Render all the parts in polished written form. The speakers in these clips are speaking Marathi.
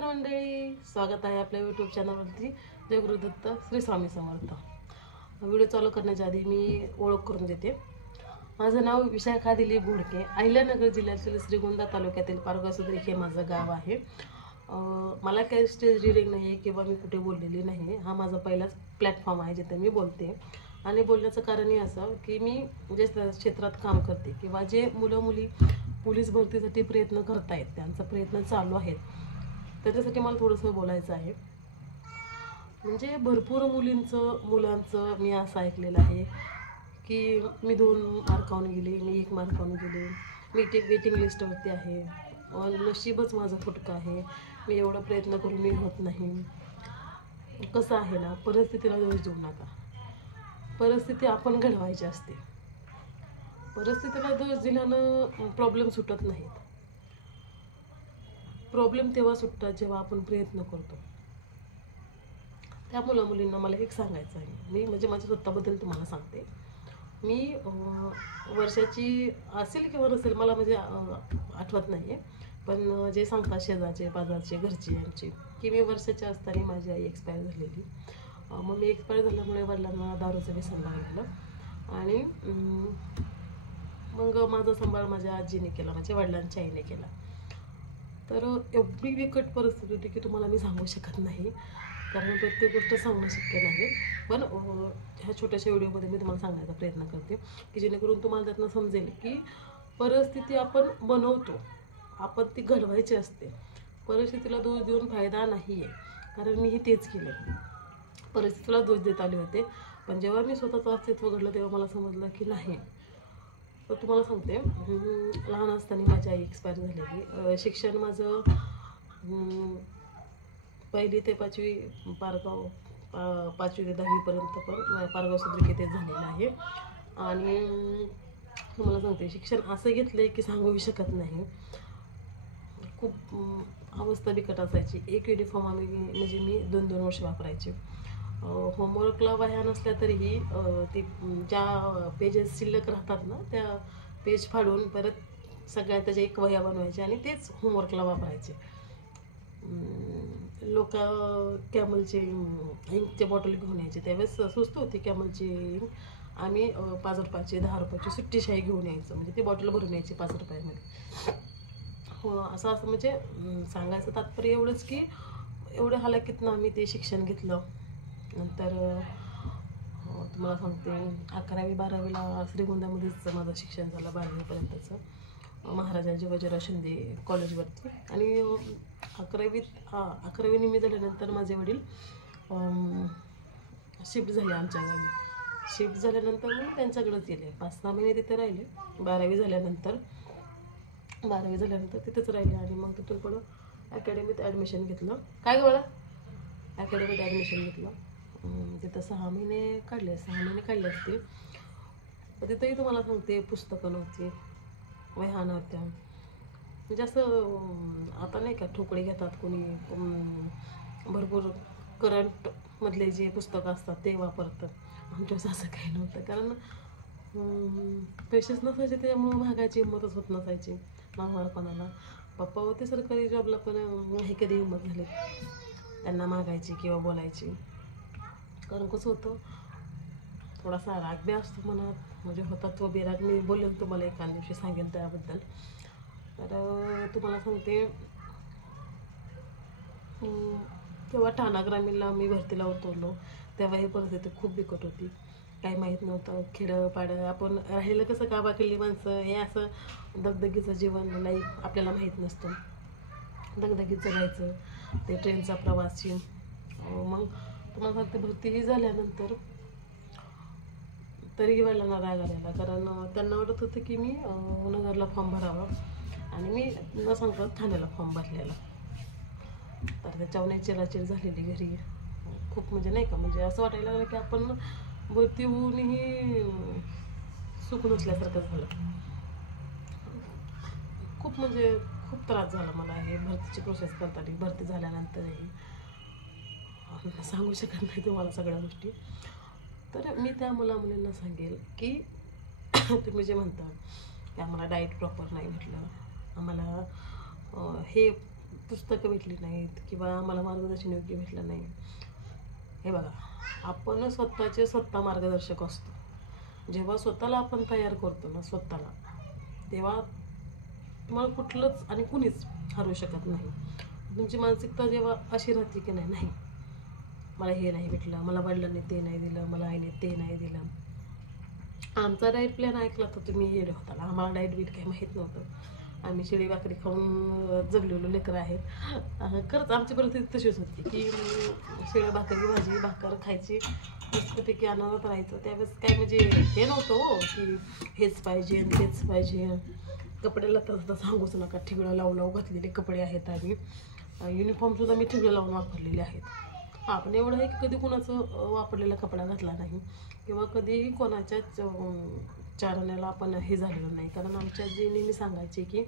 नमस्कार मंडळी, स्वागत आहे आपल्या यूट्यूब चॅनलवरती जय गुरुदत्त श्री स्वामी समर्थ। व्हिडिओ चालू करण्याच्या आधी मी ओळख करून देते। माझं नाव विशाखा दिलीप घोडके, अहिल्यानगर जिल्ह्यातील श्रीगोंदा तालुक्यातील पारगाव सुद्रीक हे माझं गाव आहे। मला काही स्टेज रिडिंग नाही किंवा मी कुठे बोललेली नाही, हा माझा पहिलाच प्लॅटफॉर्म आहे जिथे मी बोलते। आणि बोलण्याचं कारण हे असं की मी जे क्षेत्रात काम करते किंवा जे मुलं मुली पोलीस भरतीसाठी प्रयत्न करत आहेत, त्यांचा प्रयत्न चालू आहेत, त्याच्यासाठी मला थोडंसं बोलायचं आहे। म्हणजे भरपूर मुलांचं मी असं ऐकलेलं आहे की मी 2 मार्कावून गेले, मी 1 मार्कावून गेले, मी वेटिंग लिस्टवरती आहे, नशीबच माझं फुटकं आहे, मी एवढा प्रयत्न करून मी होत नाही। कसं आहे ना, परिस्थितीला दोष देऊ नका, परिस्थिती आपण घडवायची असते। परिस्थितीला दोष दिल्यानं प्रॉब्लेम सुटत नाहीत, प्रॉब्लेम तेव्हा सुटतात जेव्हा आपण प्रयत्न करतो। त्या मुलींना मला एक सांगायचं आहे, मी म्हणजे माझ्या स्वतःबद्दल तुम्हाला सांगते। मी वर्षाची असेल किंवा नसेल मला म्हणजे आठवत नाही, पण जे सांगतात शेजारचे पाजारचे घरचे यांचे की मी वर्षाच्या असताना माझी आई एक्सपायर झालेली। मग मी एक्सपायर झाल्यामुळे वडिलांना दारूचं व्यसन लागलं आणि मग माझा सांभाळ माझ्या आजीने केला, माझ्या वडिलांच्या आईने केला। तर एवढी बिकट परिस्थिती होती की तुम्हाला मी सांगू शकत नाही, कारण प्रत्येक गोष्ट सांगणं शक्य नाही। पण ह्या छोट्याशा व्हिडिओमध्ये मी तुम्हाला सांगण्याचा प्रयत्न करते की जेणेकरून तुम्हाला त्यातनं समजेल की परिस्थिती आपण बनवतो, आपण ती घडवायची असते। परिस्थितीला दोष देऊन फायदा नाही आहे, कारण मीही तेच केलं, परिस्थितीला दोष देत आले होते। पण जेव्हा मी स्वतःचं अस्तित्व घडलं तेव्हा मला समजलं की नाही। तर तुम्हाला सांगते, लहान असताना माझी आई एक्सपायर झालेली। शिक्षण माझं 1ली ते 5वी पारगाव, 5वी ते 10वीपर्यंत पण पारगाव सुद्रीक येथेच झालेलं आहे। आणि तुम्हाला सांगते, शिक्षण असं घेतलं आहे की सांगू शकत नाही, खूप अवस्था बिकट असायची। एक युनिफॉर्म आम्ही म्हणजे मी 2-2 वर्ष वापरायचे। होमवर्कला वह्या नसल्या तरीही ते ज्या पेजेस शिल्लक राहतात ना, त्या पेज फाडून परत सगळ्या त्याच्या एक वह्या बनवायच्या आणि तेच होमवर्कला वापरायचे। लोक कॅमलचे इंकचे बॉटल घेऊन यायचे, त्यावेळेस स्वस्त होती कॅमलची इंक, आम्ही 5 रुपयाची 10 रुपयाची सुट्टी शाई घेऊन यायचं, म्हणजे ती बॉटल भरून यायची 5 रुपयामध्ये। हो, असं म्हणजे सांगायचं तात्पर्य एवढंच की एवढ्या हालाकीतनं आम्ही ते शिक्षण घेतलं। नंतर तुम्हाला सांगते, 11वी-12वीला श्रीगोंद्यामध्येच माझं शिक्षण झालं, 12वीपर्यंतचं महाराजा जीवाजीराव शिंदे कॉलेजवरती। आणि 11वी निमी झाल्यानंतर माझे वडील शिफ्ट झाले आमच्या गावी। शिफ्ट झाल्यानंतर मी त्यांच्याकडेच गेले, 5-6 महिने तिथे राहिले। 12वी झाल्यानंतर तिथेच राहिले आणि मग तिथून पुढं अकॅडमीत ॲडमिशन घेतलं। काय गं अकॅडमीत ॲडमिशन घेतलं, तिथं 6 महिने काढले असतील। तिथंही तुम्हाला सांगते, पुस्तकं नव्हती, वह्या नव्हत्या, म्हणजे असं आता नाही का ठोकळे घेतात कोणी, भरपूर करंटमधले जे पुस्तकं असतात ते वापरतात। आमच्यावेळेस असं काही नव्हतं, कारण पैसेच नसायचे, त्यामुळे महागायची हिंमतच होत नसायची मागणार कोणाला। पप्पा होते सरकारी जॉबला, पण हे कधी हिंमत झाली त्यांना मागायची किंवा बोलायची, कारण कसं होतं, थोडासा राग बी असतो मनात, म्हणजे होता तो बेराग। मी बोलेन तुम्हाला एका दिवशी, सांगेन त्याबद्दल। तर तुम्हाला सांगते, तेव्हा ठाणा ग्रामीणला मी भरतीला उतरलो, तेव्हा ही परिस्थिती खूप बिकट होती, काही माहीत नव्हतं। खेडं आपण राहिलं कसं, गावाकडली माणसं हे असं दगदगीचं जीवन लाईफ आपल्याला माहीत नसतं, दगदगीचं राहायचं, ते ट्रेनचा प्रवासी। मग तुम्हाला सांगते, भरती झाल्यानंतर तरीही वडिलांना राग आलेला, कारण त्यांना वाटत होतं की मी नगरला फॉर्म भरावा, आणि मी न सांगता ठाण्याला फॉर्म भरलेला। तर त्याच्यावर चिराचिर झालेली घरी खूप, म्हणजे नाही का, म्हणजे असं वाटायला लागलं की आपण भरती होऊनही सुख नसल्यासारखं झालं। खूप म्हणजे खूप त्रास झाला मला हे भरतीची प्रोसेस करताना, भरती झाल्यानंतरही सांगू शकत नाही तुम्हाला सगळ्या गोष्टी। तर मी त्या मुलींना सांगेल की तुम्ही जे म्हणता की आम्हाला डाएट प्रॉपर नाही भेटलं, आम्हाला हे पुस्तकं भेटली नाहीत किंवा आम्हाला मार्गदर्शन योग्य भेटलं नाही. हे बघा, आपण स्वतःचे स्वतः मार्गदर्शक असतो. जेव्हा स्वतःला आपण तयार करतो ना स्वतःला, तेव्हा तुम्हाला कुठलंच आणि कुणीच हरवू शकत नाही. तुमची मानसिकता जेव्हा अशी राहते की नाही, मला हे नाही भेटलं, मला वडिलांनी ते नाही दिलं, मला आईने ते नाही दिलं. आमचा डाएट प्लॅन ऐकला तर तुम्ही येडे होताला. आम्हाला डाएट बीट काही माहीत नव्हतं. आम्ही शिळी भाकरी खाऊन जगलेलो लेकरं आहेत. खरंच आमची परिस्थिती तशीच होती की शिळी भाकरी भाजी भाकर खायची, मस्तपैकी आनंदात राहायचं. त्यावेळेस काय म्हणजे हे नव्हतं हो की हेच पाहिजे तेच पाहिजे. कपड्याला तर सांगूच नका, ठिगळं लावून घातलेले कपडे आहेत आणि युनिफॉर्मसुद्धा मी ठिगळं लावून वापरलेले आहेत. पण एवढं आहे की कधी कोणाचं वापरलेला कपडा घातला नाही किंवा कधीही कोणाच्याच चारण्याला आपण हे झालेलं नाही. कारण आमच्या जे नेहमी सांगायचे की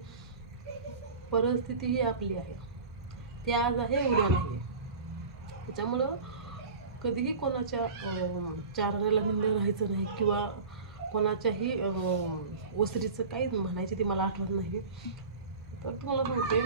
परिस्थिती ही आपली आहे, ती आज आहे उद्या नाही. त्याच्यामुळं कधीही कोणाच्या चारण्याला निंद राहायचं नाही किंवा कोणाच्याही ओसरीचं काही म्हणायचे ते मला आठवत नाही. तर तुम्हाला सांगते,